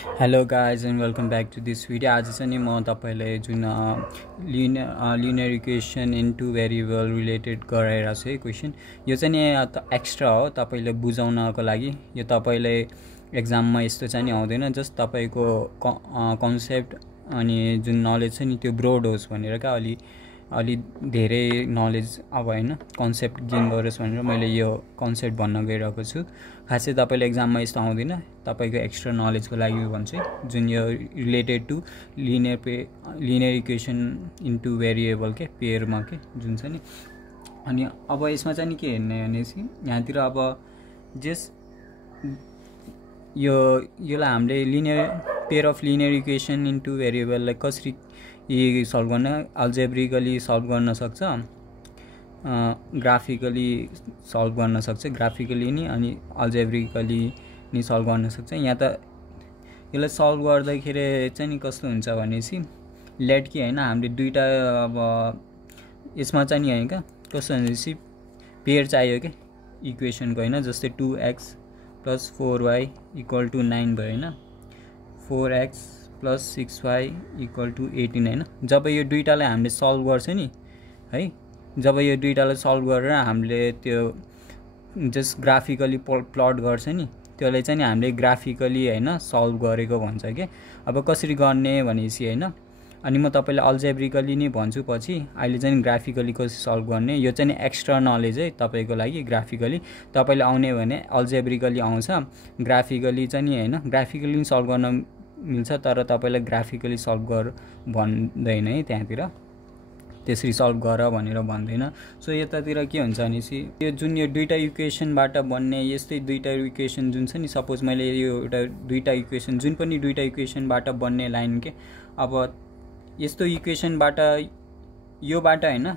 Hello guys and welcome back to this video. आज चाहिँ नि म तपाईलाई जुन linear equation in two variable related गराइरहेको छु है क्वेसन। यो चाहिँ नि एक्स्ट्रा हो तपाईले बुझाउनको लागि। यो तपाईले एक्जाममा यस्तो चाहिँ नि आउँदैन, जस्ट तपाईको कन्सेप्ट अनि जुन नलेज छ नि त्यो ब्रोड होस् भनेर का अलि धेरै नलेज अब हैन कन्सेप्ट गेन गरोस् भनेर मैले यो कन्सेप्ट भन्न गइरहेको छु। खासै तपाईले एक्जाममा यस्तो आउँदैन, तपाईको एक्स्ट्रा नलेजको लागि भन्छु जुन यो related to linear equation in two variable के पेयरमा के जुन छ नि। अनि अब यसमा चाहिँ नि के हेर्ने भनेपछि यहाँतिर अब जस योलाई हामीले linear pair of linear equation in two भेरिएबललाई कसरी सल्भ गर्न अल्जेब्रिकली सल्भ गर्न सक्छ, ग्राफिकली सल्भ गर्न सक्छ, ग्राफिकली नि अनि अल्जेब्रिकली नि सल्भ गर्न सक्छ। यहाँ त यसलाई सल्भ गर्दाखेरि चाहिँ नि कस्तो हुन्छ भनेपछि लेट कि हैन हामीले दुईटा अब यसमा चाहिँ नि हैन का कस्तो भनेपछि पेयर चाहियो के इक्वेसनको हैन, जस्तै 2x + 4y = 9 भयो हैन, 4x + 6y = 18 हैन। जब यो दुईटालाई हामीले सल्भ गर्छ नि है, जब यो दुईटालाई सल्भ गरेर हामीले त्यो जस्ट ग्राफिकली प्लट गर्छ नि, त्यसलाई चाहिँ नि हामीले ग्राफिकली हैन सल्भ गरेको भन्छ के। अब कसरी गर्ने भनेपछि हैन, अनि म तपाईलाई अल्जेब्रिकली नि भन्छु पछि। अहिले चाहिँ ग्राफिकली कसरी सल्भ गर्ने यो चाहिँ एक्स्ट्रा नलेज है तपाईको लागि। ग्राफिकली तपाईले आउने भने अल्जेब्रिकली आउँछ, ग्राफिकली चाहिँ नि हैन ग्राफिकली सल्भ गर्न मिल्छ, तर तपाईलाई ग्राफिकली सल्भ गर भन्दैन है, त्यहाँतिर त्यसरी सल्भ गर भनेर भन्दैन। सो यतातिर के हुन्छ भनेपछि यो जुन यो दुईटा इक्वेसनबाट बन्ने यस्तै दुईटा इक्वेसन जुन छ नि, सपोज मैले यो एउटा दुईटा इक्वेसन जुन पनि दुईटा इक्वेसनबाट बन्ने लाइन के, अब यस्तो इक्वेसनबाट योबाट हैन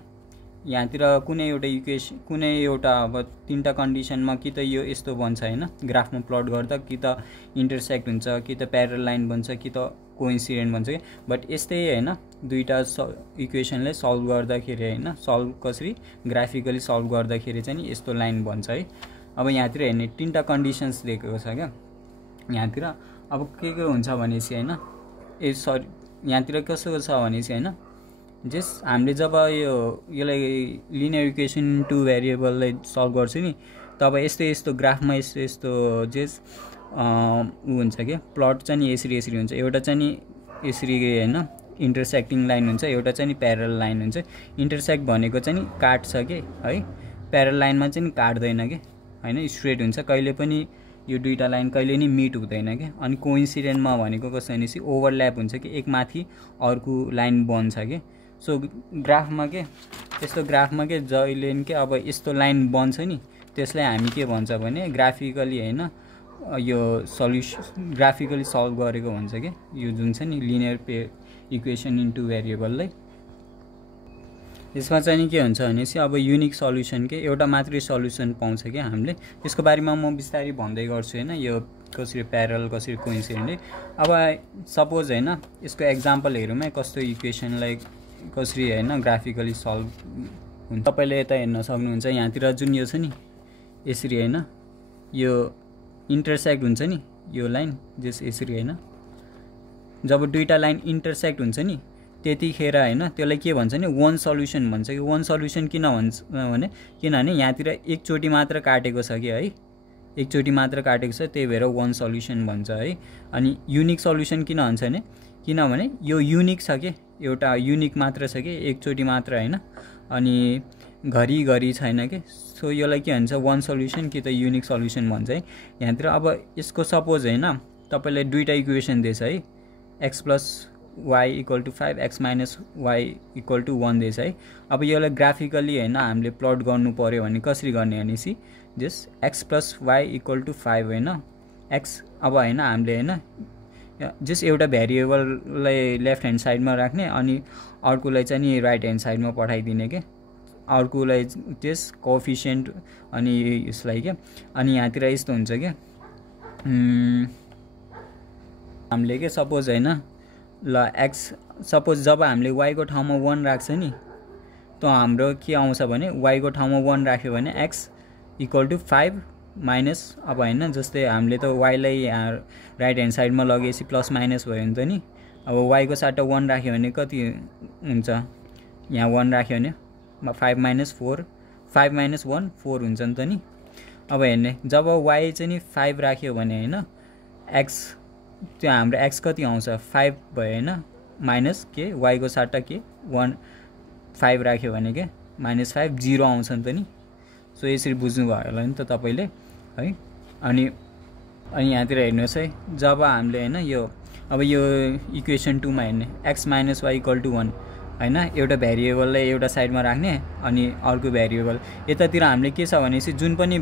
यहाँतिर कुनै एउटा इक्वेसन कुनै एउटा अब तीनटा कन्डिसनमा कि त यो यस्तो बन्छ हैन ग्राफमा प्लट गर्दा, कि त इन्टरसेक्ट हुन्छ, कि त प्यारल लाइन बन्छ, कि त कोइन्सिडेन्ट बन्छ के। बट यस्तै हैन दुईटा इक्वेसनले सल्भ गर्दाखेरि हैन सल्भ कसरी ग्राफिकली सल्भ गर्दाखेरि चाहिँ नि यस्तो लाइन बन्छ है। अब यहाँतिर हेर्ने तीनटा कन्डिसन्स दिएको छ क्या यहाँतिर। अब के हुन्छ भनेपछि हैन सरी यहाँतिर कसो छ भनेपछि हैन जस हामीले जब योलाई लिनियर इक्वेसन टु भेरिएबललाई सल्भ गर्छु नि, तब यस्तो ग्राफमा यस्तो जस हुन्छ के प्लट चाहिँ नि यसरी हुन्छ। एउटा चाहिँ नि यसरी हैन इन्टरसेक्टिङ लाइन हुन्छ, एउटा चाहिँ नि प्यारल लाइन हुन्छ। इन्टरसेक्ट भनेको चाहिँ नि काट्छ के है, प्यारल लाइनमा चाहिँ नि काट्दैन के हैन, स्ट्रेट हुन्छ। कहिले पनि यो दुईटा लाइन कहिले नि मिट हुँदैन के। अनि कोइन्सिडेन्टमा भनेको कस्तो भनेपछि ओभरल्याप हुन्छ कि एक माथि अर्को लाइन बन्छ के। सो ग्राफमा के यस्तो ग्राफमा के जहिले के अब यस्तो लाइन बन्छ नि, त्यसलाई हामी के भन्छ भने ग्राफिकली हैन यो सल्युसन ग्राफिकली सल्भ गरेको भन्छ के। यो जुन छ नि लिनियर इक्वेसन इन्टु भेरिएबललाई यसमा चाहिँ नि के हुन्छ भनेपछि अब युनिक सल्युसन के एउटा मात्रै सल्युसन पाउँछ के हामीले। यसको बारेमा म बिस्तारै भन्दै गर्छु हैन, यो कसरी प्यारल कसरी कोइन्सिडेन्ट है। अब सपोज हैन यसको एक्जाम्पल हेरौँ है, कस्तो इक्वेसनलाई कसरी हैन ग्राफिकली सल्भ हुन्छ। तपाईले यता हेर्न सक्नुहुन्छ यहाँतिर जुन यो छ नि यसरी हैन यो इन्टरसेक्ट हुन्छ नि यो लाइन जस यसरी हैन, जब दुईटा लाइन इन्टरसेक्ट हुन्छ नि त्यतिखेर हैन त्यसलाई के भन्छ नि वन सल्युसन भन्छ कि। वन सल्युसन किन भन्छ भने किनभने यहाँतिर एकचोटी मात्र काटेको छ कि है, एकचोटी मात्र काटेको छ, त्यही भएर वन सल्युसन भन्छ है। अनि युनिक सल्युसन किन भन्छ भने किनभने यो युनिक छ के, एउटा युनिक मात्र छ कि एकचोटी मात्र हैन, अनि घरिघरि छैन के। सो यसलाई के भन्छ वन सल्युसन कि त युनिक सल्युसन भन्छ है यहाँतिर। अब यसको सपोज हैन तपाईलाई दुईटा इक्वेसन दिएछ है, x + y = 5 x - y = 1 दिएछ है। अब यसलाई ग्राफिकली हैन हामीले प्लट गर्नु पर्यो भने कसरी गर्ने भनेपछि जस x + y = 5 हैन x अब हैन हामीले हैन जस एउटा भेरिएबललाई लेफ्ट ह्यान्ड साइडमा राख्ने अनि अर्कोलाई चाहिँ नि राइट ह्यान्ड साइडमा पठाइदिने के, अर्कोलाई त्यस कोएफिसिएन्ट अनि यसलाई के। अनि यहाँतिर यस्तो हुन्छ के हामीले के सपोज हैन ल x सपोज जब हामीले y को ठाउँमा 1 राख्छ नि त हाम्रो के आउँछ भने y को ठाउँमा 1 राख्यो भने x = 5 माइनस अब हैन जस्तै हामीले त y लाई यहाँ राइट ह्यान्ड साइडमा लगेपछि प्लस माइनस भयो नि त नि। अब y को सट्टा 1 राख्यो भने कति हुन्छ, यहाँ 1 राख्यो भने 5 - 4 5 - 1 4 हुन्छ नि त नि। अब हेर्ने जब y चाहिँ नि 5 राख्यो भने हैन x त्यो हाम्रो x कति आउँछ 5 भयो हैन माइनस के y को सट्टा के 1 5 राख्यो भने के -5 0 आउँछ नि त नि। सो यसरी बुझ्नु भयो होला नि त तपाईले है। अनि यहाँतिर हेर्नुस् है जब हामीले हैन यो अब यो इक्वेसन 2 मा हेर्ने x - y = 1 हैन एउटा भेरिएबललाई एउटा साइडमा राख्ने अनि अर्को भेरिएबल यतातिर हामीले के छ भनेपछि जुन पनि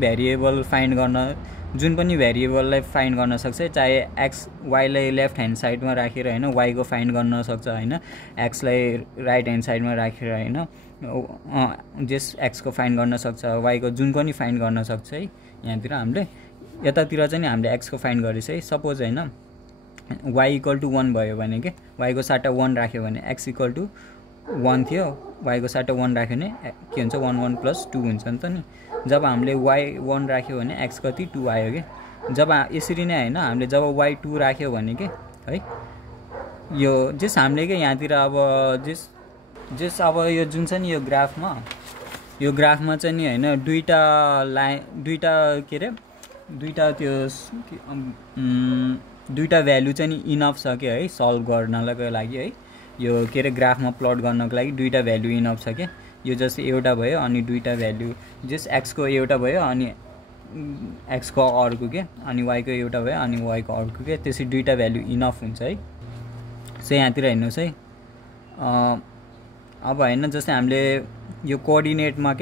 भेरिएबललाई फाइन्ड गर्न सक्छ, चाहे x y लाई लेफ्ट ह्यान्ड साइडमा राखेर हैन y को फाइन्ड गर्न सक्छ हैन, x लाई राइट ह्यान्ड साइडमा राखेर हैन जस x को फाइन्ड गर्न सक्छ, y को जुन पनि फाइन्ड गर्न सक्छ है। यहाँतिर हामीले यतातिर चाहिँ हामीले x को फाइन्ड गरेछ है। सपोज हैन y = 1 भयो भने के y को सट्टा 1 राख्यो भने x = 1 थियो, y को सट्टा 1 राख्यो भने के हुन्छ 1 1 + 2 हुन्छ नि त नि। जब हामीले y 1 राख्यो भने x कति 2 आयो के। जब यसरी नै हैन हामीले जब y 2 राख्यो भने के है यो जस हामीले के यहाँतिर अब जस अब यो जुन छ नि यो ग्राफमा चाहिँ नि हैन दुईटा भ्यालु चाहिँ नि इनफ छ के है सल्भ गर्नलाई लागि है। यो के रे ग्राफमा प्लट गर्नको लागि दुईटा भ्यालु इनफ छ के। यो जस्तै एउटा भयो अनि दुईटा भ्यालु जस x को एउटा भयो अनि x को अर्को के अनि y को एउटा भयो अनि y को अर्को के, त्यसै दुईटा भ्यालु इनफ हुन्छ है। सो यहाँतिर हेर्नुस् है अब हैन जस्तै हामीले यो कोअर्डिनेटमा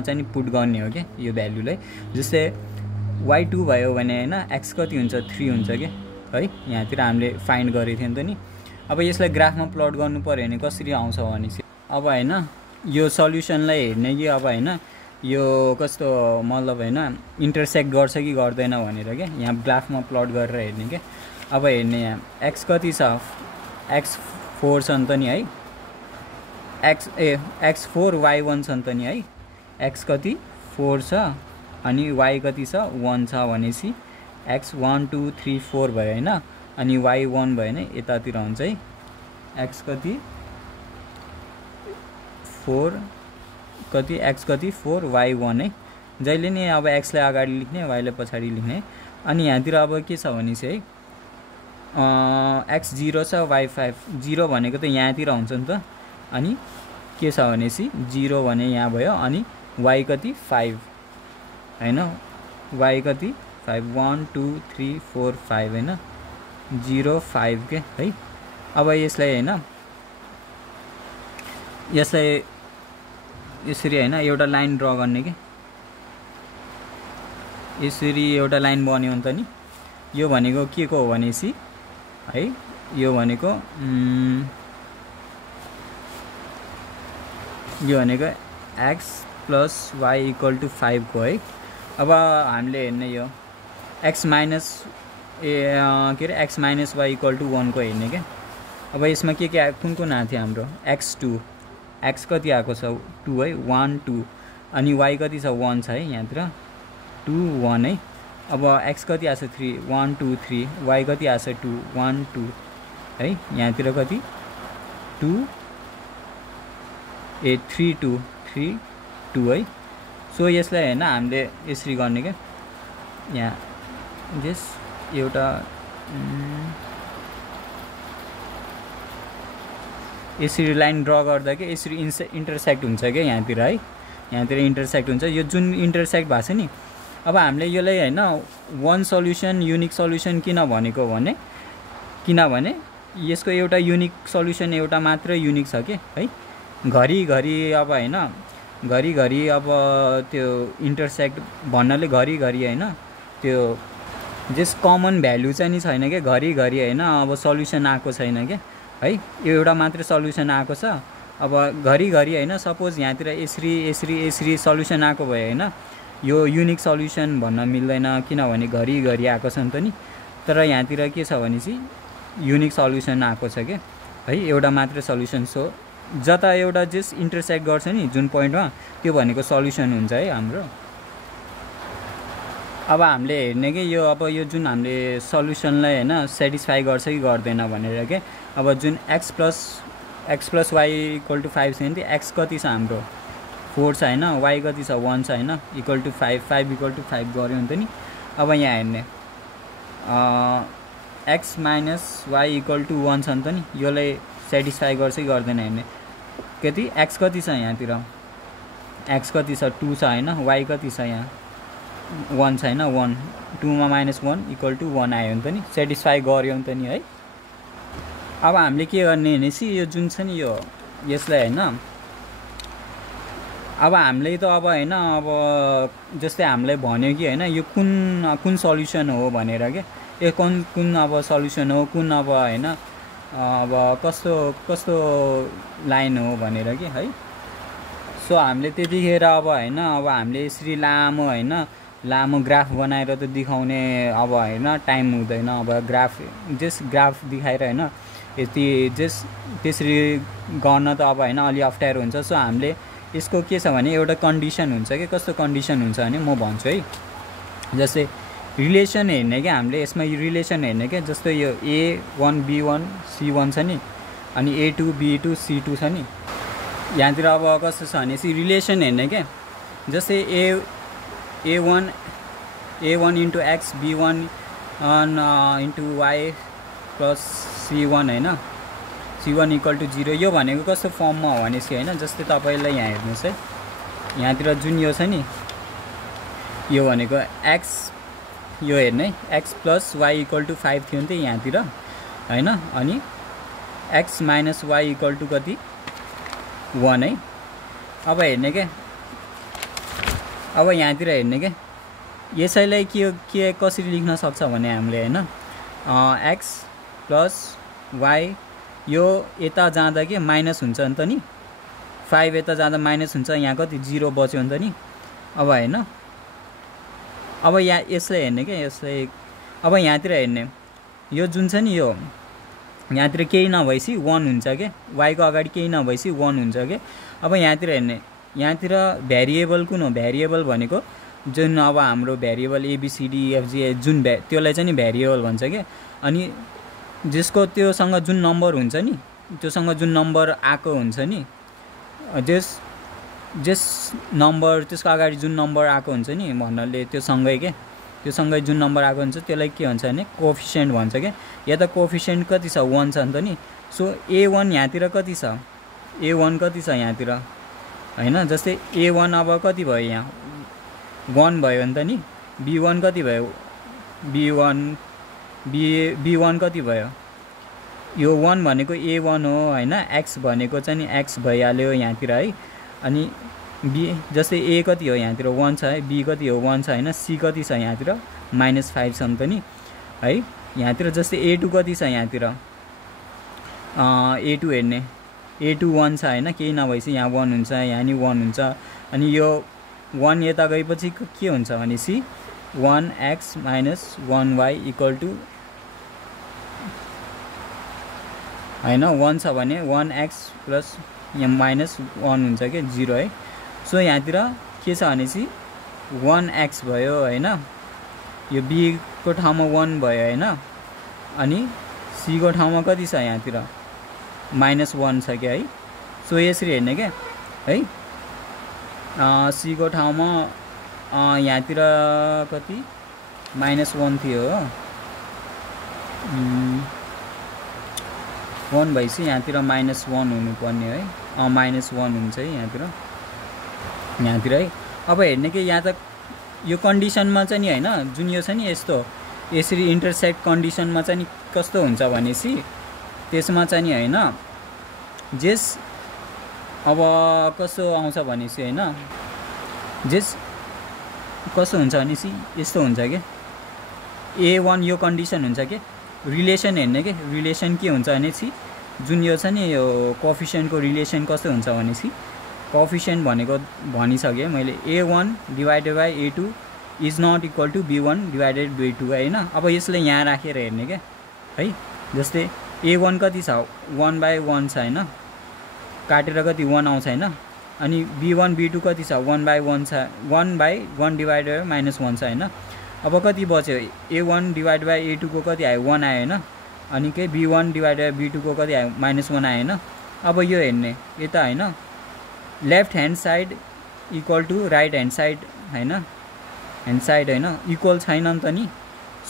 चाहिँ नि पुट गर्ने हो के यो भ्यालुलाई। जस्तै y2 भयो भने हैन x कति हुन्छ 3 हुन्छ के है। यहाँतिर हामीले फाइन्ड गरेको थियो नि त नि। अब यसलाई ग्राफमा प्लट गर्नु पर्यो भने कसरी आउँछ भने अब हैन यो सल्युसनलाई हेर्ने कि अब हैन यो कस्तो मतलब हैन इन्टरसेक्ट गर्छ कि गर्दैन भनेर के यहाँ ग्राफमा प्लट गरेर हेर्ने के। अब हेर्ने यहाँ x कति छ x 4 छ नि त नि है, x4 y1 छ नि त नि है। x कति 4 छ अनि y कति छ 1 छ भनेसी x 1 2 3 4 भयो हैन अनि y 1 भयो भने यतातिर हुन्छ है x कति 4 कति x कति 4 y 1 है। जहिले नि अब x लाई अगाडि लेख्ने y लाई पछाडि लेख्ने। अनि यहाँतिर अब के छ भने चाहिँ x 0 छ y 5 0 भनेको त यहाँतिर हुन्छ नि त। अनि के छ भनेसी 0 भने यहाँ भयो अनि y कति 5 हैन y कति 5 1 2 3 4 5 हैन 0 5 के है। अब यसलाई हैन यसलाई यसरी हैन एउटा लाइन ड्रा गर्ने के यसरी एउटा लाइन बन्यो नि त नि। यो भनेको के को हो भनेसी है यो भनेको x + y = 5 को है। अब हामीले हेर्ने यो x माइनस के रे x - y = 1 को हेर्ने के। अब यसमा के कुन आएको थियो हाम्रो x2 x कति आएको छ 2 है 1 2 अनि y कति छ 1 छ है यहाँतिर 2 1 है। अब x कति आछ 3 1 2 3 y कति आछ 2 1 2 है यहाँतिर कति 2 3 2 3 2 है। सो यसलाई हैन हामीले यसरी गर्ने के यहाँ जस एउटा यसरी लाइन ड्रा गर्दा के यसरी इन्टरसेक्ट हुन्छ के यहाँतिर है। यहाँतिर इन्टरसेक्ट हुन्छ यो जुन इन्टरसेक्ट भएको छ नि। अब हामीले यसलाई हैन वन सल्युसन युनिक सल्युसन किन भनेको भने किनभने यसको एउटा युनिक सल्युसन एउटा मात्र युनिक छ के है। घरिघरि अब हैन घरिघरि अब त्यो इन्टरसेक्ट भन्नाले घरिघरि हैन त्यो जस कमन भ्यालु चाहिँ नि छैन के घरिघरि हैन अब सल्युसन आएको छैन के है। यो एउटा मात्र सल्युसन आएको छ। अब घरिघरि हैन सपोज यहाँतिर यसरी सल्युसन आएको भए हैन यो युनिक सल्युसन भन्न मिल्दैन किनभने घरिघरि आएको छ नि त नि। तर यहाँतिर के छ भनेसी युनिक सल्युसन आएको छ के है एउटा मात्र सल्युसन। सो जता एउटा जस इन्टरसेक्ट गर्छ नि जुन पोइन्टमा त्यो भनेको सल्युसन हुन्छ है हाम्रो। अब हामीले हेर्ने कि यो अब यो जुन हामीले सल्युसनलाई हैन सेटिस्फाई गर्छ कि गर्दैन भनेर के। अब जुन x plus y equal to 5 छ नि x कति छ हाम्रो 4 छ हैन, y कति छ 1 छ हैन, इक्वल टु 5 इक्वल टु 5 गर्यो नि त नि। अब यहाँ हेर्ने x minus y equal to 1 छ नि त नि, यसलाई सेटिस्फाई गर्छ कि गर्दैन हेर्ने। कति x कति छ यहाँतिर, x कति छ 2 छ हैन, y कति छ यहाँ 1 छ हैन, 1 2 मा माइनस 1 इक्वल टु 1 आयो नि त नि, सेटिस्फाई गर्यो नि त नि है। अब हामीले के गर्ने भनेपछि यो जुन छ नि यो यसलाई हैन, अब हामीले त अब हैन अब जस्तै हामीले भन्यो कि हैन यो कुन सल्युसन हो भनेर के, यो कुन अब सल्युसन हो, कुन अब हैन अब कस्तो लाइन हो भनेर के है। सो हामीले त्यतिखेर अब हैन अब हामीले यसरी लामो ग्राफ बनाएर त दिखाउने अब हैन टाइम हुँदैन। अब ग्राफ दिखाएर हैन यति त्यसरी गर्न त अब हैन अलि अप्ठ्यारो हुन्छ। सो हामीले यसको के छ भने एउटा कन्डिसन हुन्छ कि, कस्तो कन्डिसन हुन्छ भने म भन्छु है। जस्तै रिलेसन हेर्ने क्या हामीले, यसमा रिलेसन हेर्ने क्या, जस्तै यो A1 B1 C1 छ नि, अनि A2 B2 C2 छ नि। यहाँतिर अब कस्तो छ भनेपछि रिलेसन हेर्ने क्या, जस्तै A1 into x B1 into y plus C1 हैन, C1 इक्वल टु 0। यो भनेको कस्तो फर्ममा हो भनेपछि हैन, जस्तै तपाईँलाई यहाँ हेर्नुहोस् है, यहाँतिर जुन यो छ नि यो भनेको x, यो हेर्ने x plus y equal to 5 थियो नि त यहाँतिर हैन, अनि x minus y equal to कति 1 है। अब हेर्ने क्या, अब यहाँतिर हेर्ने क्या, यसैलाई के कसरी लेख्न सक्छ भने हामीले हैन x प्लस y यो यता जाँदा के माइनस हुन्छ नि त नि, 5 यता जाँदा माइनस हुन्छ, यहाँ कति 0 बच्यो नि त नि। अब हैन अब यहाँ यसलाई हेर्ने क्या, यसलाई अब यहाँतिर हेर्ने यो जुन छ नि यो यहाँतिर केही नभएपछि 1 हुन्छ के, y को अगाडि केही नभएपछि 1 हुन्छ के। अब यहाँतिर हेर्ने, यहाँतिर भेरिएबल कुन हो, भेरिएबल भनेको जुन अब हाम्रो भेरिएबल ABCDEFG जुन त्यसलाई चाहिँ नि भेरिएबल भन्छ के। अनि जसको त्योसँग जुन नम्बर हुन्छ नि, त्योसँग जुन नम्बर आएको हुन्छ नि, जस नम्बर त्यसको अगाडि जुन नम्बर आएको हुन्छ नि भन्नाले त्योसँगै के, त्योसँगै जुन नम्बर आएको हुन्छ त्यसलाई के भन्छ भने कोएफिसिएन्ट भन्छ के। या त कोएफिसिएन्ट कति छ 1 छ नि त नि। सो A1 यहाँतिर कति छ, A1 कति छ यहाँतिर हैन, जस्तै A1 अब कति भयो यहाँ 1 भयो नि त नि, B1 कति भयो, B1 कति भयो, यो 1 भनेको A1 हो हैन, x भनेको चाहिँ नि x भइहाल्यो यहाँतिर है। अनि B जस्तै A कति हो यहाँतिर 1 छ है, B कति हो 1 छ हैन, C कति छ यहाँतिर -5 छ नि त नि है। यहाँतिर जस्तै A2 कति छ यहाँतिर, A2 हेर्ने A2 1 छ हैन, केही नभएपछि यहाँ 1 हुन्छ, यहाँ नि 1 हुन्छ। अनि यो 1 यता गएपछि के हुन्छ भनेपछि 1x minus 1y equal to हैन 1 छ भने 1x प्लस यहाँ माइनस 1 हुन्छ के 0 है। सो यहाँतिर के छ भनेपछि 1x भयो हैन, यो b को ठाउँमा 1 भयो हैन, अनि c को ठाउँमा कति छ यहाँतिर -1 छ के है। सो यसरी हेर्ने के है, c को ठाउँमा यहाँतिर कति -1 थियो हो, 1 भएपछि यहाँतिर -1 हुनुपर्ने है, -1 हुन्छ है यहाँतिर है। अब हेर्ने कि यहाँ त यो कन्डिसनमा चाहिँ नि हैन, जुन यो छ नि यस्तो यसरी इन्टरसेक्ट कन्डिसनमा चाहिँ नि कस्तो हुन्छ भनेपछि त्यसमा चाहिँ नि हैन जेस अब कस्तो आउँछ भनेपछि हैन, जेस कस्तो हुन्छ भनेपछि यस्तो हुन्छ के, A1 यो कन्डिसन हुन्छ के, रिलेसन हेर्ने के, रिलेसन के हुन्छ भनेपछि जुन यो छ नि यो कोएफिसिएन्टको रिलेसन कस्तो हुन्छ भनेपछि, कोएफिसिएन्ट भनेको भनिसकेँ मैले, A1 divided by A2 is not equal to B1 divided by 2 हैन। अब यसले यहाँ राखेर हेर्ने क्या है, जस्तै A1 कति छ 1/1 छ हैन, काटेर कति 1 आउँछ हैन, अनि B1 B2 कति छ 1/1 छ, 1/1 डिवाइडेड बाई -1 छ हैन। अब कति बच्यो a1 डिभाइड बाई a2 को कति आयो 1 आयो हैन अनि के b1 डिभाइड बाई b2 को कति आयो -1 आयो हैन अब यो हेर्ने यता हैन left hand side equal to right hand side हैन हैन इक्वल छैन नि त नि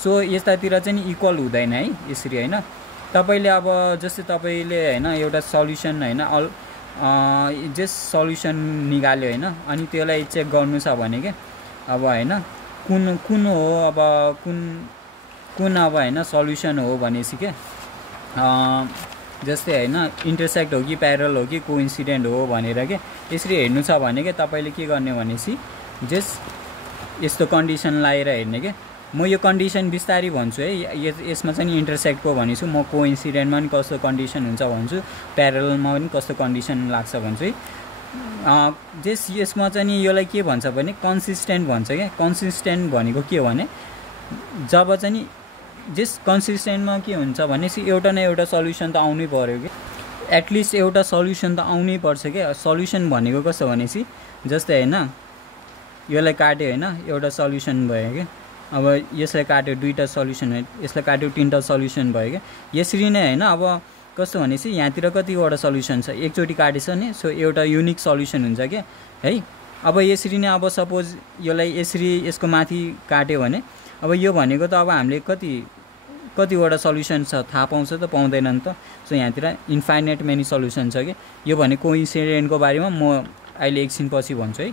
सो यतातिर चाहिँ इक्वल हुँदैन है यसरी हैन तपाईले अब जस्तै तपाईले हैन एउटा सल्युसन हैन जस्ट सल्युसन निकाल्यो हैन अनि त्यसलाई चेक गर्नु छ भने के अब हैन कुन हो अब कुन अब हैन सल्युसन हो भनेसी के जस्तै हैन इन्टरसेक्ट हो कि प्यारल हो कि कोइन्सिडेन्ट हो भनेर के यसरी हेर्नु छ भने के तपाईले के गर्ने भनेसी जस्ट यस्तो कन्डिसन लाएर हेर्ने के म यो कन्डिसन बिस्तारै भन्छु है यसमा चाहिँ इन्टरसेक्टको भनिछु म कोइन्सिडेन्टमा पनि कस्तो कन्डिसन हुन्छ भन्छु प्यारलमा पनि कस्तो कन्डिसन लाग्छ भन्छु है जस यसमा चाहिँ योलाई के भन्छ भने कन्सिस्टेन्ट भन्छ के कन्सिस्टेन्ट भनेको के हो भने जब चाहिँ जस कन्सिस्टेन्टमा के हुन्छ भने एउटा न एउटा सल्युसन त आउनै पर्यो के एटलिस्ट एउटा सल्युसन त आउनै पर्छ के सल्युसन भनेको कस्तो भनेसी जस्तै हैन योलाई काट्यो हैन एउटा सल्युसन भयो के अब यसलाई काट्यो दुईटा सल्युसन यसलाई काट्यो तीनटा सल्युसन भयो के यसरी नै हैन अब कस्तो भनेसी यहाँतिर कतिवटा सल्युसन छ एकचोटी काटेछ नि सो एउटा युनिक सल्युसन हुन्छ के है अब यसरी नै अब सपोज योलाई यसरी यसको माथि काट्यो भने अब यो भनेको त अब हामीले कतिवटा सल्युसन छ थाहा पाउँछ त पाउँदैन नि त सो यहाँतिर इन्फाइनाइट मेनी सल्युसन छ के यो भने कोइन्सिडेन्टको बारेमा म अहिले एकछिन पछि भन्छु है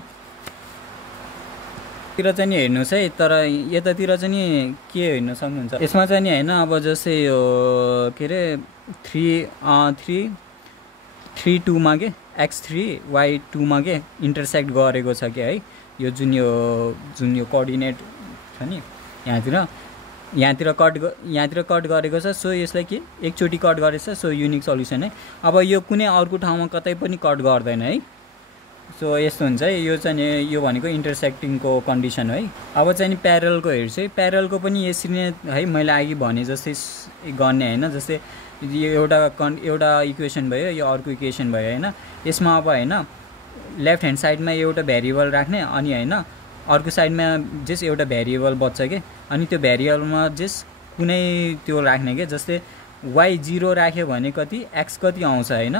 तिर चाहिँ हेर्नुस् है तर यतातिर चाहिँ के हेर्न सक्नुहुन्छ यसमा चाहिँ हैन अब जस्तै यो के रे 3 मा के x3 y2 मा के इन्टरसेक्ट गरेको छ के है यो जुन यो कोअर्डिनेट छ नि यहाँतिर कट गरेको छ सो यसलाई के एकचोटी कट गरेछ सो युनिक सल्युसन है अब यो कुनै अर्को ठाउँमा कतै पनि कट गर्दैन है सो यस्तो हुन्छ है यो चाहिँ यो भनेको इन्टरसेक्टिङको कन्डिसन है अब चाहिँ प्यारलको हेर्छु है प्यारलको पनि यसरी नै है मैले अघि भने जस्तै गर्ने हैन जस्तै यो एउटा इक्वेसन भयो यो अर्को इक्वेसन भयो हैन यसमा अब हैन लेफ्ट ह्यान्ड साइडमा एउटा भेरिएबल राख्ने अनि हैन अर्को साइडमा जस एउटा भेरिएबल बच्छ के अनि त्यो भेरिएबलमा जस कुनै त्यो राख्ने के जस्तै y0 राख्यो भने कति x कति आउँछ हैन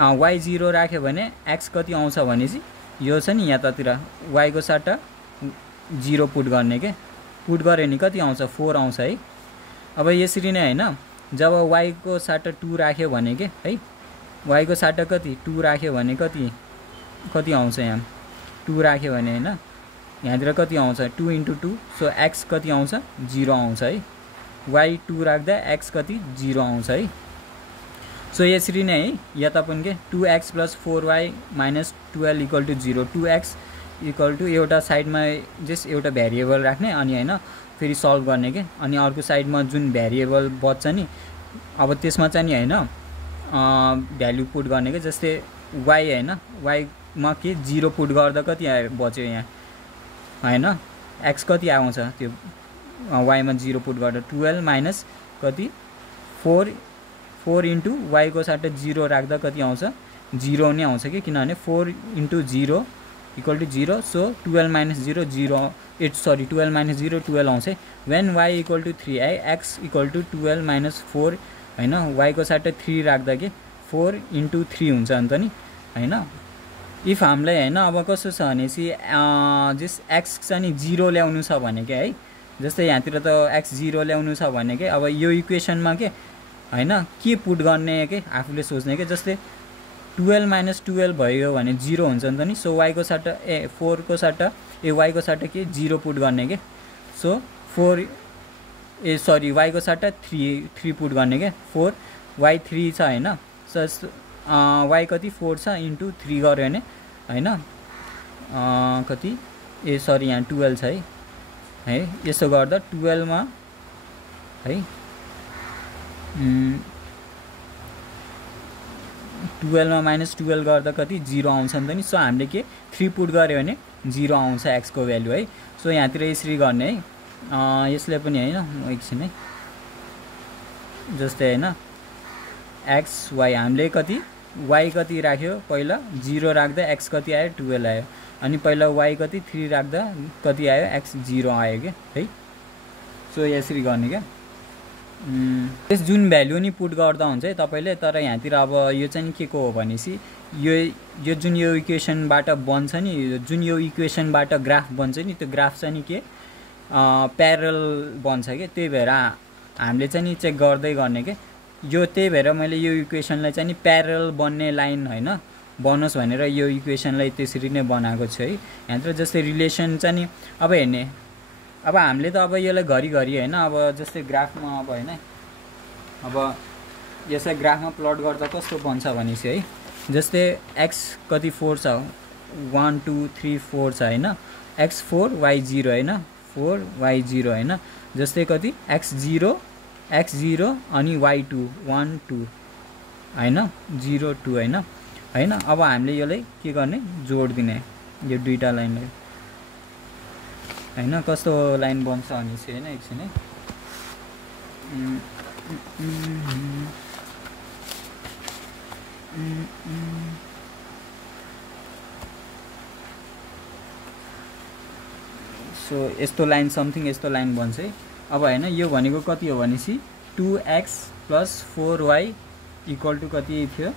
y0 राख्यो भने x कति आउँछ भनेसी यो छ नि यतातिर y को सट्टा 0 पुट गर्ने के पुट गरे नि कति आउँछ 4 आउँछ है अब यसरी नै हैन जब y को सट्टा 2 राख्यो भने के है y को सट्टा कति 2 राख्यो भने कति आउँछ यहाँ 2 राख्यो भने हैन यहाँतिर कति आउँछ 2 * 2 सो x कति आउँछ 0 आउँछ है y2 राख्दा x कति 0 आउँछ है सो यसरी नै है यता पनि के 2x + 4y - 12 = 0 2x = एउटा साइडमा जस एउटा भेरिएबल राख्ने अनि हैन फेरि सल्भ गर्ने के अनि अर्को साइडमा जुन भेरिएबल बच्छ नि अब त्यसमा चाहिँ हैन भ्यालु पुट गर्ने के जस्तै y हैन y मा के 0 पुट गर्दा कति आयो बच्यो यहाँ हैन x कति आउँछ त्यो y मा 0 पुट गर्दा 12 - कति 4 * y को सट्टा 0 राख्दा कति आउँछ 0 नै आउँछ कि किनभने 4 * 0 = 0 सो 12 - 0 0 12 - 0 12 आउँछ when y = 3 है x = 12 - 4 हैन y को सट्टा 3 राख्दा के 4 * 3 हुन्छ नि त नि हैन इफ हामीलाई हैन अब कस्तो छ भनेसी जस x चाहिँ 0 ल्याउनु छ भने के है जस्तै यहाँतिर त x 0 ल्याउनु छ भने के अब यो इक्वेसनमा के हैन के पुट गर्ने के आफुले सोच्ने के जस्तै 12 - 12 भयो भने 0 हुन्छ नि त नि सो y को सट्टा 4 को सट्टा y को सट्टा के 0 पुट गर्ने के सो 4 y को सट्टा 3 पुट गर्ने के 4 y 3 छ हैन सो y कति 4 छ * 3 गर्यो भने हैन कति यहाँ 12 छ है यसो गर्दा 12 मा है 12 मा -12 गर्दा कति 0 आउँछ नि त नि सो हामीले के 3 पुट गर्यो भने 0 आउँछ x को भ्यालु है सो यहाँतिर यसरी गर्ने है यसले पनि हैन म एकछिन है जस्तै हैन x y हामीले कति y कति राख्यो पहिला 0 राख्दा x कति आयो 12 आयो अनि पहिला y कति 3 राख्दा कति आयो x 0 आयो के है। सो यसरी गर्ने के त्यस जुन भ्यालु नि पुट गर्दा हुन्छ है तपाईले। तर यहाँतिर अब यो चाहिँ के को हो भनेसी यो जुन यो इक्वेसनबाट बन्छ नि जुन यो इक्वेसनबाट ग्राफ बन्छ नि त्यो ग्राफ चाहिँ नि के प्यारल बन्छ के। त्यही भएर हामीले चाहिँ नि चेक गर्दै गर्ने के यो। त्यही भएर मैले यो इक्वेसनलाई चाहिँ नि प्यारल बन्ने लाइन हैन बनोस् भनेर यो इक्वेसनलाई त्यसरी नै बनाएको छु है। यहाँतिर जस्तै रिलेसन चाहिँ नि अब हेर्ने अब हामीले त अब यसलाई घरिघरि हैन अब जस्तै ग्राफमा अब हैन अब यसलाई ग्राफमा प्लट गर्दा कस्तो बन्छ भनेसी है जस्तै x कति 4 छ 1 2 3 4 छ हैन x4 y0 हैन 4 y0 हैन जस्तै कति x0 अनि y2 1 2 हैन 0 2 हैन अब हामीले यसलाई के गर्ने जोड दिने यो दुईटा लाइनलाई हैन कस्तो लाइन बन्छ भनेसी हैन एकछिन है। सो यस्तो लाइन समथिङ यस्तो लाइन बन्छ है। अब हैन यो भनेको कति हो भनेसी 2x + 4y = कति थियो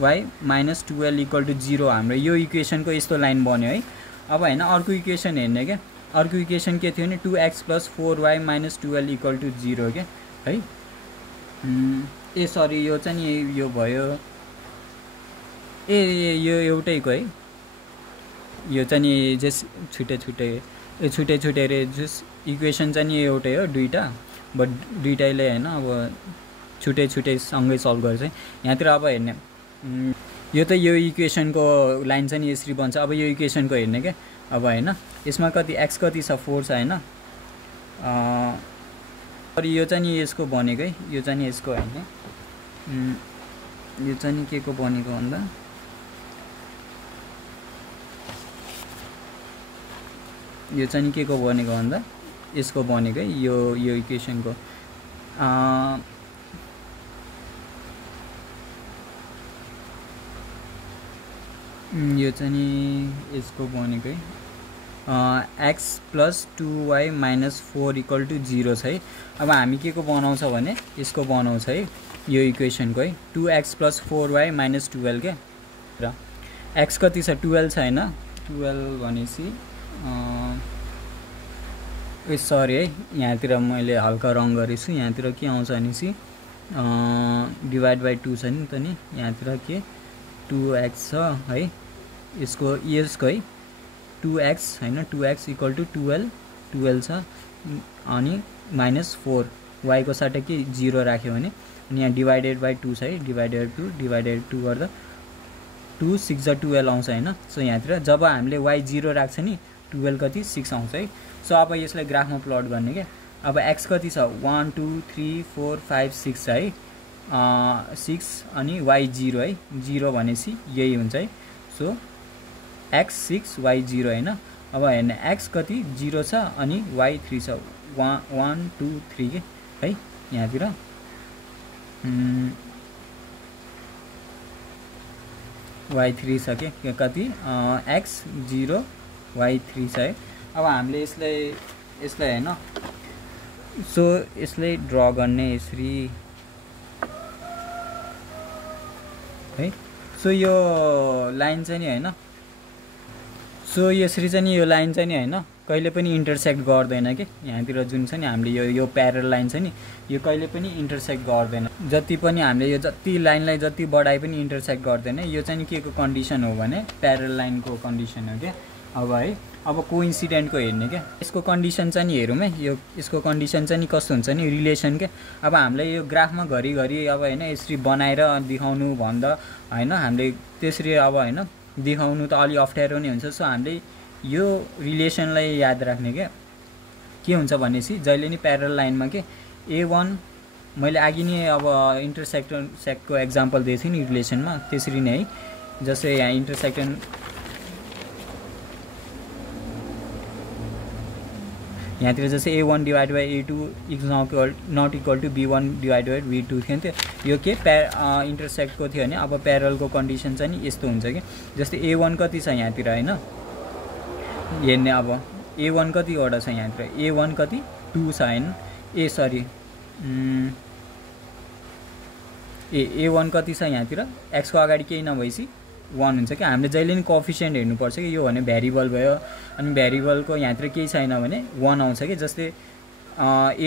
y - 12 = 0 हाम्रो यो इक्वेसनको यस्तो लाइन बन्यो है। अब हैन अर्को इक्वेसन हेर्ने के अर्को इक्वेसन के थियो नि 2x + 4y - 12 = 0 के है। ए सरी यो चाहिँ नि यो भयो ए यो एउटैको है यो चाहिँ नि जस छुटे रे जस इक्वेसन चाहिँ नि एउटै हो दुईटा बट दुईटैले हैन अब छुटे सँगै सल्भ गर्छ। यहाँतिर अब हेर्ने यो त यो इक्वेसनको लाइन चाहिँ नि यसरी बन्छ। अब यो इक्वेसनको हेर्ने के अब हैन यसमा कति x कति छ 4 छ हैन यो चाहिँ नि यसको बनेको है यो चाहिँ नि यसको हैन यो चाहिँ नि के को बनेको भन्दा यो चाहिँ नि के को बनेको भन्दा यसको बनेको है यो इक्वेसनको यो चाहिँ नि यसको बनेको है x + 2y - 4 = 0 छ है। अब हामी के को बनाउँछ भने यसको बनाउँछ है यो इक्वेसनको है 2x + 4y - 12 के र x कति छ 12 छ हैन 12 भनेसी ए सरी है यहाँतिर मैले हल्का रङ गरेछु। यहाँतिर के आउँछ भनेसी / 2 छ नि त नि यहाँतिर के 2x छ है यसको है 2x हैन 2x = 12 छ अनि -4 y को साटै के 0 राख्यो भने अनि यहाँ / 2 छ है / 2 गर्दा 2 6 12 आउँछ हैन। सो यहाँतिर जब हामीले y 0 राख्छ नि 12 कति 6 आउँछ है। सो अब यसलाई ग्राफमा प्लट गर्ने के अब x कति छ 1 2 3 4 5 6 छ है 6 अनि y 0 है 0 भनेसी यही हुन्छ है। सो x 6 y 0 हैन अब हेर्ने x कति 0 छ अनि y 3 छ 1 2 3 के है यहाँतिर y 3 छ के कति x 0 y 3 छ है। अब हामीले यसलाई हैन सो यसलाई ड्रा गर्ने यसरी है। सो यो लाइन चाहिँ नि हैन सो यसरी चाहिँ नि यो लाइन चाहिँ नि हैन कहिले पनि इन्टरसेक्ट गर्दैन के यहाँतिर जुन छ नि हामीले यो प्यारल लाइन छ नि यो कहिले पनि इन्टरसेक्ट गर्दैन। जति पनि हामीले यो जति लाइनलाई जति बढाइ पनि इन्टरसेक्ट गर्दैन। यो चाहिँ नि के को कन्डिसन हो भने प्यारल लाइनको कन्डिसन हो के। अब है अब कोइन्सिडेन्टको हेर्ने के यसको कन्डिसन चाहिँ नि हेरौँ है यो यसको कन्डिसन चाहिँ नि कस्तो हुन्छ नि रिलेसन के। अब हामीले यो ग्राफमा घरिघरि अब हैन यसरी बनाएर देखाउनु भन्दा हैन हामीले त्यसरी अब हैन देखाउनु त अलि अप्ठ्यारो नै हुन्छ। सो हामीले यो रिलेसनलाई याद राख्ने के हुन्छ भनेसी जहिले नि प्यारल लाइनमा के a1 मैले अघि नै अब सेक्टको एक्जाम्पल दिएको थिएँ नि रिलेसनमा त्यसरी नै है। जस्तै यहाँ यहाँतिर जस्तै a1 divide by a2 is not equal to b1 divide by b2 थियो नि त यो के इन्टरसेक्टको थियो भने अब प्यारलको कन्डिसन चाहिँ नि यस्तो हुन्छ कि जस्तै a1 कति छ यहाँतिर हैन हेर्ने अब a1 कतिवटा छ यहाँतिर a1 कति 2 छ हैन a1 कति छ यहाँतिर x को अगाडि केही नभएसी 1 हुन्छ कि हामीले जहिले नि कोएफिसिएन्ट हेर्नुपर्छ कि यो भने भेरिएबल भयो अनि भेरिएबलको यहाँतिर केही छैन भने 1 आउँछ कि जस्तै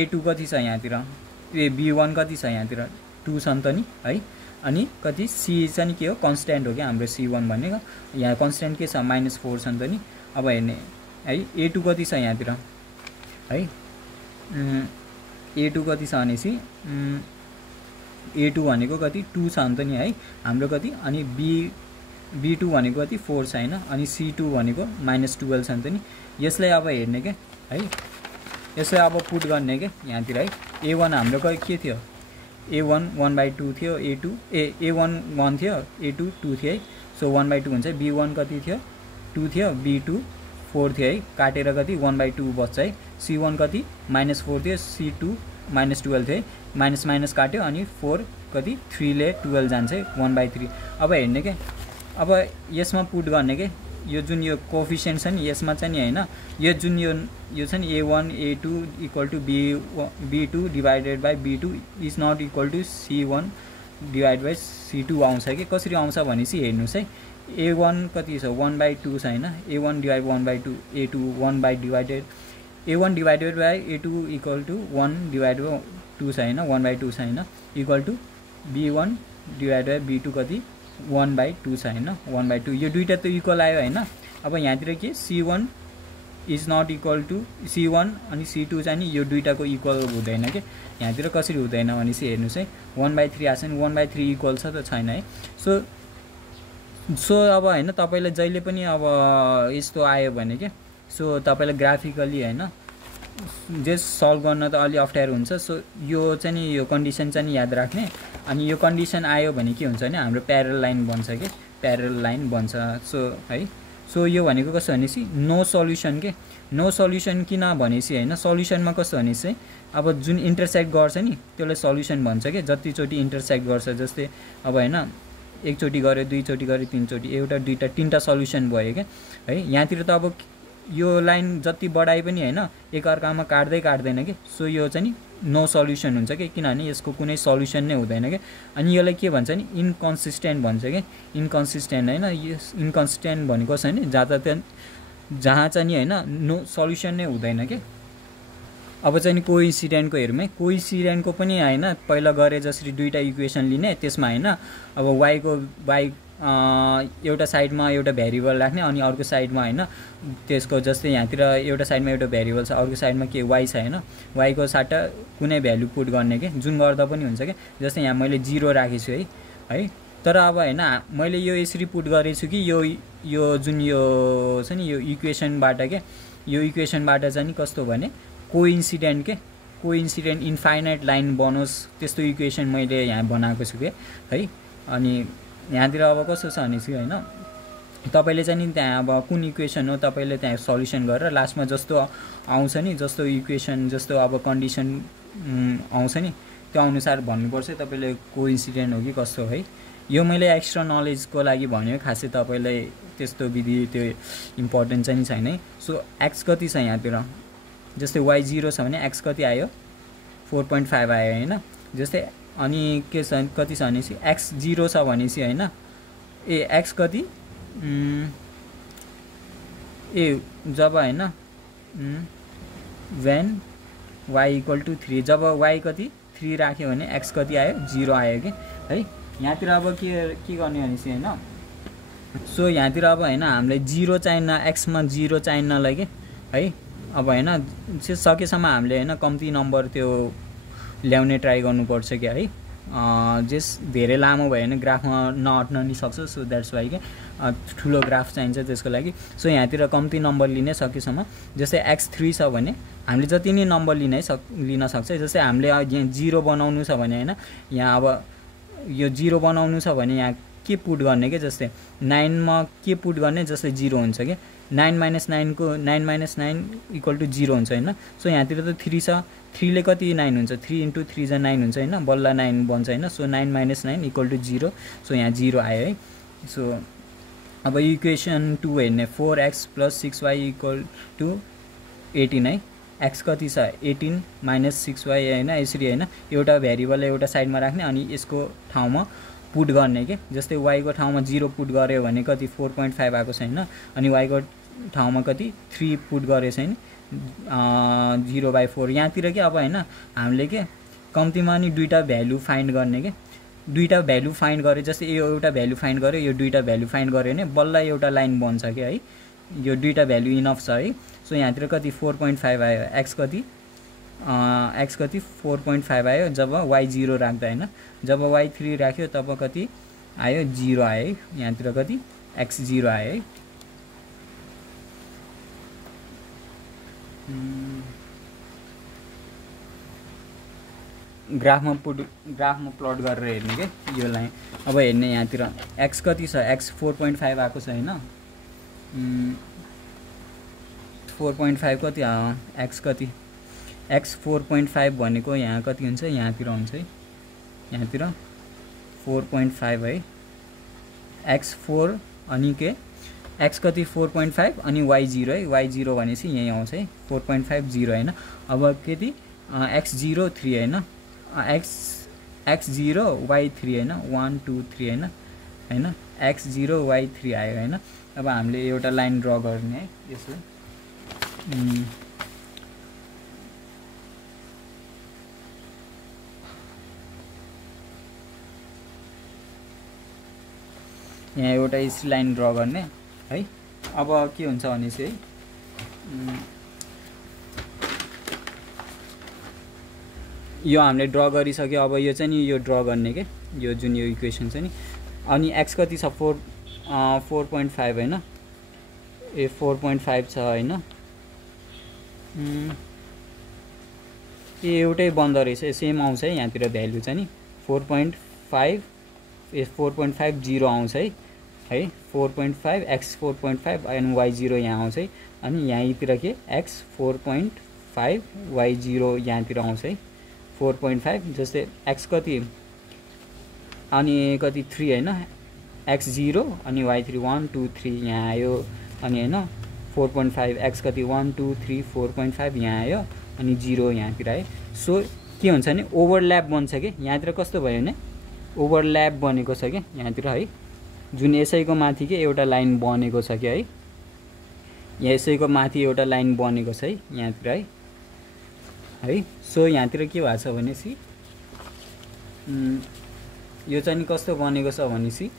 a2 कति छ यहाँतिर b1 कति छ यहाँतिर 2 छ नि त नि है अनि कति c चाहिँ के हो कन्स्ट्यान्ट हो कि हाम्रो c1 भनेको यहाँ कन्स्ट्यान्ट के छ -4 छ नि त नि अब हेर्ने है a2 कति छ यहाँतिर है a2 कति छ भनेसी a2 भनेको कति 2 छ नि त नि है हाम्रो कति अनि b2 भनेको कति 4 छ हैन अनि c2 भनेको -12 छ नि त नि यसलाई अब हेर्ने के है यसलाई अब पुट गर्ने के यहाँतिर है a1 हाम्रो के थियो a1 1/2 थियो a1 1 थियो a2 2 थियो है सो 1/2 हुन्छ b1 कति थियो 2 थियो b2 4 थियो है काटेर कति 1/2 बच्छ है c1 कति -4 थियो c2 -12 थियो माइनस माइनस काट्यो अनि 4 कति 3 ले 12 जान्छ 1/3 अब हेर्ने के अब यसमा पुट गर्ने के यो जुन यो कोएफिसिएन्ट छ नि यसमा चाहिँ नि हैन यो जुन यो छ नि a1 a2 equal to b2 divided by b2 is not equal to c1 divide by c2 आउँछ कि कसरी आउँछ भनेसी हेर्नुस् है a1 कति छ 1/2 छ हैन a1 divide 1/2 a2 1 divided a1 divided by a2 equal to 1 divide by 2 छ हैन 1/2 छ हैन equal to b1 divide by b2 कति 1/2 छ हैन 1/2 यो दुईटा त इक्वल आयो हैन अब यहाँतिर के c1 is not equal to c1 अनि c2 चाहिँ नि यो दुईटाको इक्वल हुँदैन के यहाँतिर कसरी हुँदैन भनेसी हेर्नुस् है 1/3 आछ नि 1/3 इक्वल छ त छैन है सो अब हैन तपाईलाई जहिले पनि अब यस्तो आयो भने के सो तपाईलाई ग्राफिकली हैन जे सल्भ गर्न त अलि अप्ठ्यारो हुन्छ सो यो चाहिँ नि यो कन्डिसन चाहिँ नि याद राख्ने अनि यो कन्डिसन आयो भने के हुन्छ भने हाम्रो प्यारल लाइन बन्छ के प्यारल लाइन बन्छ सो है सो यो भनेको कस्तो भनेसी नो सल्युसन के नो सल्युसन किन भनेसी हैन सल्युसनमा कस्तो भनेसी अब जुन इन्टरसेक्ट गर्छ नि त्यसलाई सल्युसन भन्छ के जति चोटी इन्टरसेक्ट गर्छ जस्तै अब हैन एक चोटी गरे दुई चोटी गरे तीन चोटी एउटा दुईटा तीनटा सल्युसन भयो के है यहाँतिर त अब यो लाइन जति बढाइ पनि हैन एक अर्कामा काट्दैन के सो यो चाहिँ नि नो सल्युसन हुन्छ के किनभने यसको कुनै सल्युसन नै हुँदैन के अनि यसलाई के भन्छ नि इन्कन्सिस्टेन्ट भन्छ के इन्कन्सिस्टेन्ट हैन यस इन्कन्सिस्टेन्ट भनेको छ नि जहाँ चाहिँ नि हैन नो सल्युसन नै हुँदैन के अब चाहिँ नि कोइन्सिडेन्टको हेरौँ कोइन्सिडेन्टको पनि हैन पहिला गरे जसरी दुईटा इक्वेसन लिने त्यसमा हैन अब y एउटा साइडमा एउटा भेरिएबल राख्ने अनि अर्को साइडमा हैन त्यसको जस्तै यहाँतिर एउटा साइडमा एउटा भेरिएबल छ अर्को साइडमा के y छ हैन y को साटा कुनै भ्यालु पुट गर्ने के जुन गर्दा पनि हुन्छ के जस्तै यहाँ मैले 0 राखेछु है तर अब हैन मैले यो यसरी पुट गरेछु कि यो जुन यो छ नि यो इक्वेसनबाट के यो इक्वेसनबाट चाहिँ नि कस्तो भने कोइन्सिडेन्ट इन्फाइनाइट लाइन बनोस् त्यस्तो इक्वेसन मैले यहाँ बनाएको छु के है अनि यहाँतिर अब कस्तो छ भनेसी हैन तपाईले चाहिँ नि त्यहाँ अब कुन इक्वेसन हो तपाईले त्यहाँ सल्युसन गरेर लास्टमा जस्तो आउँछ नि जस्तो इक्वेसन जस्तो अब कन्डिसन आउँछ नि त्यो अनुसार भन्नुपर्छ तपाईले कोइन्सिडेन्ट हो कि कस्तो है यो मैले एक्स्ट्रा नलेजको लागि भन्यो खासै तपाईलाई त्यस्तो विधि त्यो इम्पोर्टेन्ट चाहिँ छैन है सो x कति छ यहाँतिर जस्तै y 0 छ भने x कति आयो 4.5 आयो हैन जस्तै अनि के छ कति छ भनेसी x 0 छ भनेसी हैन x कति जब हैन when y = 3 जब y कति 3 राख्यो भने x कति आयो 0 आयो के है यहाँतिर अब के गर्ने भनेसी हैन सो यहाँतिर अब हैन हामीलाई 0 चाहिन्न x मा 0 चाहिन्न लागि है अब हैन सकेसम्म हामीले हैन कम्ती नम्बर त्यो ल्याउने ट्राई गर्नुपर्छ के है जस धेरै लामो भयो भने ग्राफमा नअट्न नि सक्छ सो दैट्स वाइ के ठुलो ग्राफ चाहिन्छ त्यसको लागि सो यहाँतिर कम्ती नम्बर लिने सकेसम्म जस्तै x3 छ भने हामीले जति नै नम्बर लिन सक्छ जस्तै हामीले यहाँ 0 बनाउनु छ भने हैन यहाँ अब यो 0 बनाउनु छ भने यहाँ के पुट गर्ने के जस्तै 9 मा के पुट गर्ने जस्तै 0 हुन्छ के 9 - 9 को 9 - 9 = 0 हुन्छ हैन सो यहाँतिर त 3 छ 3 ले कति 9 हुन्छ 3 * 3 = 9 हुन्छ हैन बल्ल 9 बन्छ हैन सो 9 - 9 = 0 सो यहाँ 0 आयो है सो अब इक्वेसन 2 हेर्ने 4x + 6y = 18 है x कति छ 18 - 6y हैन यसरी हैन एउटा भेरिएबललाई एउटा साइडमा राख्ने अनि यसको ठाउँमा पुट गर्ने के जस्तै y को ठाउँमा 0 पुट गर्यो भने कति 4.5 आएको छ हैन अनि y को ठाउँमा कति 3 पुट गरेछ हैन 0/4 यहाँतिर के अब हैन हामीले के कम्तिमा नि दुईटा भ्यालु फाइन्ड गर्ने के दुईटा भ्यालु फाइन्ड गरे जस्तै यो एउटा भ्यालु फाइन्ड गर्यो यो दुईटा भ्यालु फाइन्ड गर्यो भने बल्ल एउटा लाइन बन्छ के है यो दुईटा भ्यालु इनफ छ है सो यहाँतिर कति 4.5 आयो x कति 4.5 आयो जब y 0 राख्दा हैन जब y 3 राख्यो तब कति आयो 0 आयो है यहाँतिर कति x 0 आयो है ग्राफमा प्लट गरेर हेर्ने के यो लाइन अब हेर्ने यहाँतिर x कति छ x 4.5 आएको छ हैन 4.5 कति x कति x 4.5 भनेको यहाँ कति हुन्छ यहाँतिर हुन्छ है यहाँतिर 4.5 है x 4 अनि के x कति 4.5 अनि y 0 है y 0 भनेपछि यही आउँछ है 4.5 0 हैन अब कति x 0 3 हैन x 0 y 3 हैन 1 2 3 हैन x 0 y 3 आयो हैन अब हामीले एउटा लाइन ड्रा गर्ने है यसो यहाँ एउटा यस लाइन ड्रा गर्ने है अब के हुन्छ भने चाहिँ यो हामीले ड्रा गरिसक्यो अब यो चाहिँ नि यो ड्रा गर्ने के यो जुन यो इक्वेसन छ नि अनि x कति छ 4.5 हैन ए 4.5 छ हैन एउटै बन्द रहेछ सेम आउँछ है यहाँतिर भ्यालु चाहिँ नि 4.5 ए 4.5 0 आउँछ है 4.5 x 4.5 अनि y 0 यहाँ आउँछ है अनि यहाँतिर के x 4.5 y 0 यहाँतिर आउँछ है 4.5 जस्तै x कति अनि कति 3 हैन x 0 अनि y 3 1 2 3 यहाँ आयो अनि हैन 4.5 x कति 1 2 3 4.5 यहाँ आयो अनि 0 यहाँतिर आयो सो के हुन्छ नि ओभरल्याप बन्छ के यहाँतिर कस्तो भयो भने ओभरल्याप बनेको छ के यहाँतिर है जुन यसैको माथि के एउटा लाइन बनेको छ के है यसैको माथि एउटा लाइन बनेको छ है यहाँतिर है सो यहाँतिर के भएको छ भनेसी यो चाहिँ नि कस्तो बनेको छ भनेसी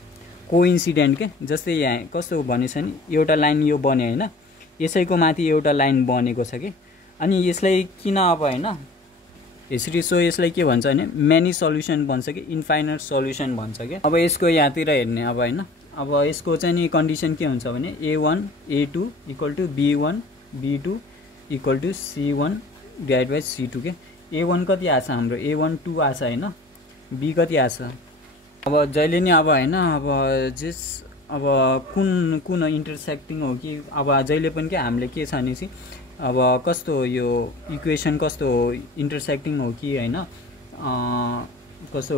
कोइन्सिडेन्ट के जस्तै यहाँ कस्तो भनेछ नि एउटा लाइन यो बन्यो हैन यसैको माथि एउटा लाइन बनेको छ के अनि यसलाई किन अब हैन यसरी सो यसलाई के भन्छ भने मेनी सल्युसन भन्छ कि इन्फाइनाइट सल्युसन भन्छ के अब यसको यहाँतिर हेर्ने अब हैन अब यसको चाहिँ नि कन्डिसन के हुन्छ भने a1 a2 = b1 b2 = c1 / c2 के a1 कति आछ हाम्रो a1 2 आछ हैन b कति आछ अब जहिले नि अब हैन अब जस अब कुन इन्टरसेक्टिङ हो कि अब जहिले पनि के हामीले के छ भनेसी अब कस्तो यो इक्वेसन कस्तो इन्टरसेक्टिङ हो कि हैन कस्तो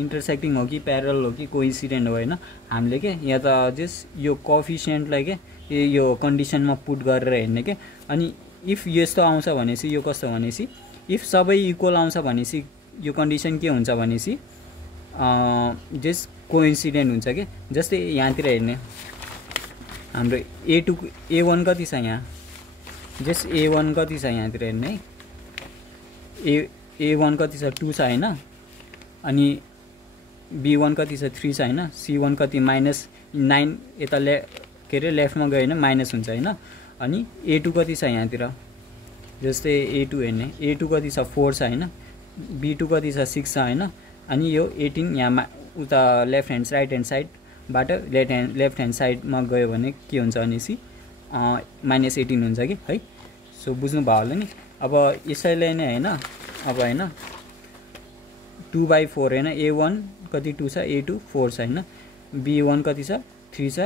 इन्टरसेक्टिङ हो कि प्यारल हो कि कोइन्सिडेन्ट हो हैन हामीले के यहाँ त जस यो कोएफिसिएन्टलाई के यो कन्डिसनमा पुट गरेर हेर्ने के अनि इफ यस्तो आउँछ भनेसी यो कस्तो भनेसी इफ सबै इक्वल आउँछ भनेसी यो कन्डिसन के हुन्छ भनेसी जस कोइन्सिडेन्ट हुन्छ के जस्तै यहाँतिर हेर्ने हाम्रो a2 a1 कति छ यहाँ जस a1 कति छ यहाँतिर हेर्ने a1 कति छ 2 छ हैन अनि b1 कति छ 3 छ हैन c1 कति -9 यता के रे लेफ्टमा गयो हैन माइनस हुन्छ हैन अनि a2 कति छ यहाँतिर जस्तै a2 हेर्ने a2 कति छ 4 छ हैन b2 कति छ 6 छ हैन अनि यो 18 यहाँ उता लेफ्ट ह्यान्ड साइडबाट लेफ्ट ह्यान्ड साइडमा गयो भने के हुन्छ भनेसी -18 हुन्छ कि है सो बुझ्नु भयो होला नि अब यसैले नै हैन अब हैन 2/4 हैन a1 कति 2 छ a2 4 छ हैन B1 कति छ 3 छ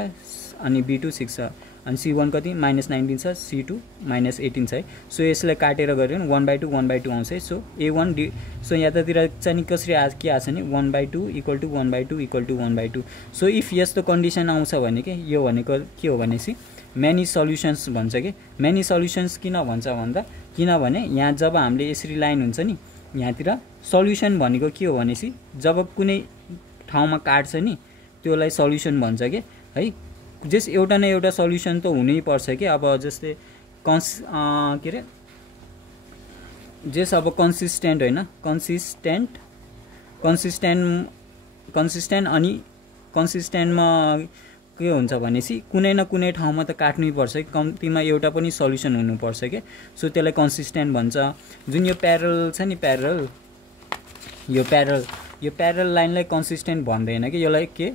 अनि B2 6 छ अनि C1 कति -19 छ C2 -18 छ है। सो यसलाई काटेर गऱ्यो भने 1/2 1/2 आउँछ है। सो A1 D सो यतातिर चाहिँ कसरी के आछ नि 1/2 = 1/2 = 1/2। सो इफ यस्तो कन्डिसन आउँछ भने के यो भनेको के हो भनेसी मेनी सल्युशन्स भन्छ के। मेनी सल्युशन्स किन भन्छ भन्दा किनभने यहाँ जब हामीले यसरी लाइन हुन्छ नि यहाँतिर सल्युसन भनेको के हो भनेसी जब कुनै ठाउँमा काट्छ नि त्यसलाई सल्युसन भन्छ के है। जस एउटा न एउटा सल्युसन त हुनै पर्छ के। अब जस्तै के रे जस अब कन्सिस्टेन्ट हैन कन्सिस्टेन्ट अनि कन्सिस्टेन्टमा के हुन्छ भनेसी कुनै न कुनै ठाउँमा त काट्नै पर्छ कि कम्तीमा एउटा पनि सल्युसन हुनुपर्छ के। सो त्यसलाई कन्सिस्टेन्ट भन्छ। जुन यो प्यारल छ नि यो प्यारल लाइनलाई कन्सिस्टेन्ट भन्दैन कि यसलाई के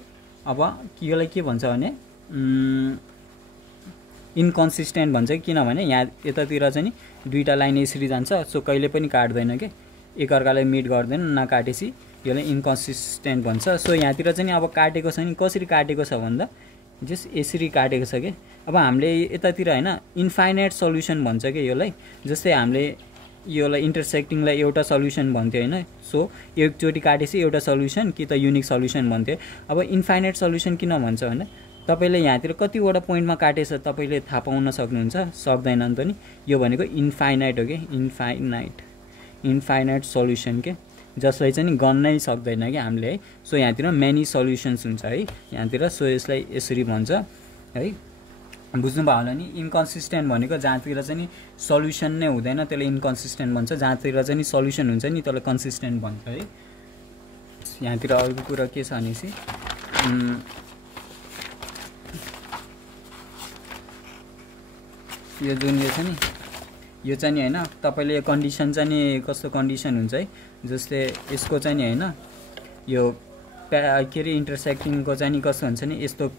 अब यसलाई के भन्छ भने इन्कन्सिस्टेन्ट भन्छ किनभने यहाँ यतातिर चाहिँ नि दुईटा लाइन यसरी जान्छ सो कहिले पनि काट्दैन के एकअर्कालाई मिट गर्दैन नकाटेसी यसलाई इन्कन्सिस्टेन्ट भन्छ। सो यहाँतिर चाहिँ अब काटेको छ नि कसरी काटेको छ भन्दा जस यसरी काटेको छ के। अब हामीले यतातिर हैन इन्फाइनाइट सल्युसन भन्छ के यसलाई। जस्तै हामीले यसलाई इन्टरसेक्टिङलाई एउटा सल्युसन भन्थ्यो हैन। सो एकचोटि काटेसी एउटा सल्युसन कि त युनिक सल्युसन भन्थ्यो। अब इन्फाइनाइट सल्युसन किन भन्छ भने तपाईले यहाँतिर कतिवटा पोइन्टमा काटेछ तपाईले थाहा पाउन सक्नुहुन्छ सक्दैन नि त नि। यो भनेको इन्फाइनाइट हो के इन्फाइनाइट सल्युसन के जसलाई चाहिँ नि गर्नै सक्दैन कि हामीले है। सो यहाँतिर मेनी सल्युसन्स हुन्छ है यहाँतिर। सो यसलाई यसरी भन्छ है बुझ्नु भयो होला नि। इन्कन्सिस्टेन्ट भनेको जहाँतिर चाहिँ नि सल्युसन नै हुँदैन त्यसले इन्कन्सिस्टेन्ट भन्छ। जहाँतिर चाहिँ नि सल्युसन हुन्छ नि त्यसलाई कन्सिस्टेन्ट भन्छ है। यहाँतिर अर्को कुरा के छ भनेसी यो जुन यो छ नि यो चाहिँ नि हैन तपाईले यो कन्डिसन चाहिँ नि कस्तो कन्डिसन हुन्छ है। जस्तै यसको चाहिँ नि हैन यो के रे इन्टरसेक्टिङको चाहिँ नि कस्तो हुन्छ नि यस्तो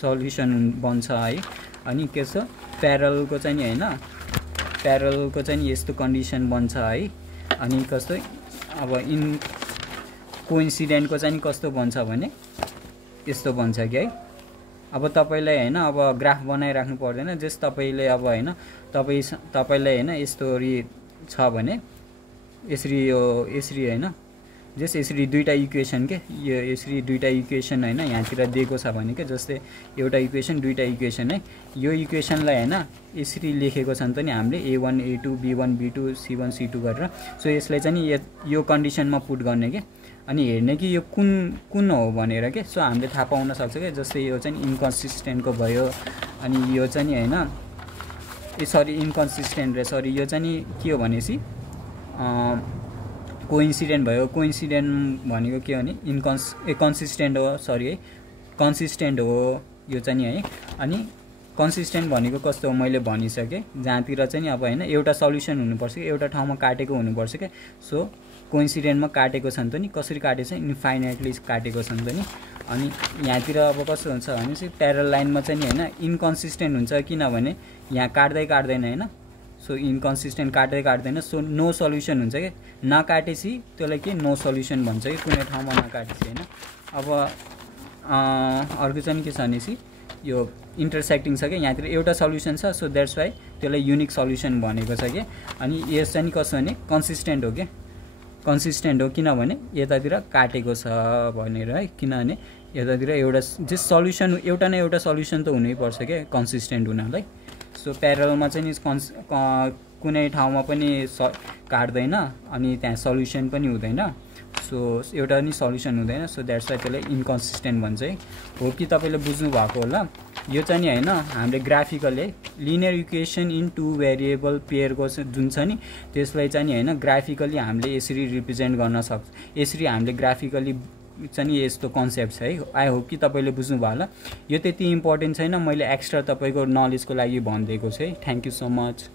सल्युसन बन्छ है। अनि के छ प्यारलको चाहिँ नि हैन प्यारलको चाहिँ नि यस्तो कन्डिसन बन्छ है। अनि कस्तो अब कोइन्सिडेन्टको चाहिँ नि कस्तो बन्छ भने यस्तो बन्छ कि है। अब तपाईलाई हैन अब ग्राफ बनाइराख्नु पर्दैन जस तपाईले अब हैन तपाईलाई हैन यस्तोरी छ भने यसरी यो यसरी हैन जस यसरी दुईटा इक्वेसन के यो यसरी दुईटा इक्वेसन हैन यहाँतिर दिएको छ भने के जस्तै एउटा इक्वेसन दुईटा इक्वेसन है। यो इक्वेसनलाई हैन यसरी लेखेको छ नि त नि हामीले A1 A2 B1 B2 C1 C2 गरेर। सो यसलाई चाहिँ नि यो कन्डिसनमा पुट गर्ने के अनि हेर्ने कि यो कुन हो भनेर के। सो हामीले थाहा पाउन सक्छ के जस्तै यो चाहिँ इन्कन्सिस्टेन्टको भयो अनि यो चाहिँ नि हैन सरी इन्कन्सिस्टेन्ट रे सरी यो चाहिँ नि के हो भनेसी कोइन्सिडेन्ट भयो। कोइन्सिडेन्ट भनेको के हो भने कन्सिस्टेन्ट हो सरी है कन्सिस्टेन्ट हो यो चाहिँ नि है। अनि कन्सिस्टेन्ट भनेको कस्तो हो मैले भनिसकेँ जहाँतिर चाहिँ नि अब हैन एउटा सल्युसन हुनुपर्छ कि एउटा ठाउँमा काटेको हुनुपर्छ के। सो कोइन्सिडेन्टमा काटेको छ नि त नि कसरी काटेको छ इन्फाइनाइटली काटेको छ नि त नि। अनि यहाँतिर अब कस्तो हुन्छ भने चाहिँ प्यारल लाइनमा चाहिँ नि हैन इन्कन्सिस्टेन्ट हुन्छ किनभने यहाँ काट्दैन हैन। सो इन्कन्सिस्टेन्ट काट्दैन सो नो सल्युसन हुन्छ के नकाटेसी त्यसलाई के नो सल्युसन भन्छ कि कुनै ठाउँमा नकाटेसी हैन। अब अर्को चाहिँ के छ भनेसी यो इन्टरसेक्टिङ छ के यहाँतिर एउटा सल्युसन छ। सो द्याट्स वाइ त्यसलाई युनिक सल्युसन भनेको छ के। अनि यस चाहिँ कस्तो भने कन्सिस्टेन्ट हो के कन्सिस्टेन्ट हो किनभने यतातिर काटेको छ भनेर है। किनभने यतातिर एउटा जस सल्युसन एउटा न एउटा सल्युसन त हुनैपर्छ के कन्सिस्टेन्ट हुनलाई। सो प्यारलमा चाहिँ कुनै ठाउँमा पनि काट्दैन अनि त्यहाँ सल्युसन पनि हुँदैन। सो एउटा नि सल्युसन हुँदैन। सो द्याट्स वाइ त्यसलाई इन्कन्सिस्टेन्ट भन्छ है। हो कि तपाईले बुझ्नु भएको होला। यो चाहिँ नि हैन हामीले graphically linear equation in two variable पेयरको जुन छ नि त्यसलाई चाहिँ नि हैन ग्राफिकली हामीले यसरी रिप्रेजेन्ट गर्न सक्छ। यसरी हामीले ग्राफिकली चाहिँ नि यस्तो कन्सेप्ट छ है। आई होप कि तपाईले बुझ्नु भयो होला। यो त्यति इम्पोर्टेन्ट छैन मैले एक्स्ट्रा तपाईको नलेजको लागि भनिदिएको छु है। Thank you so much.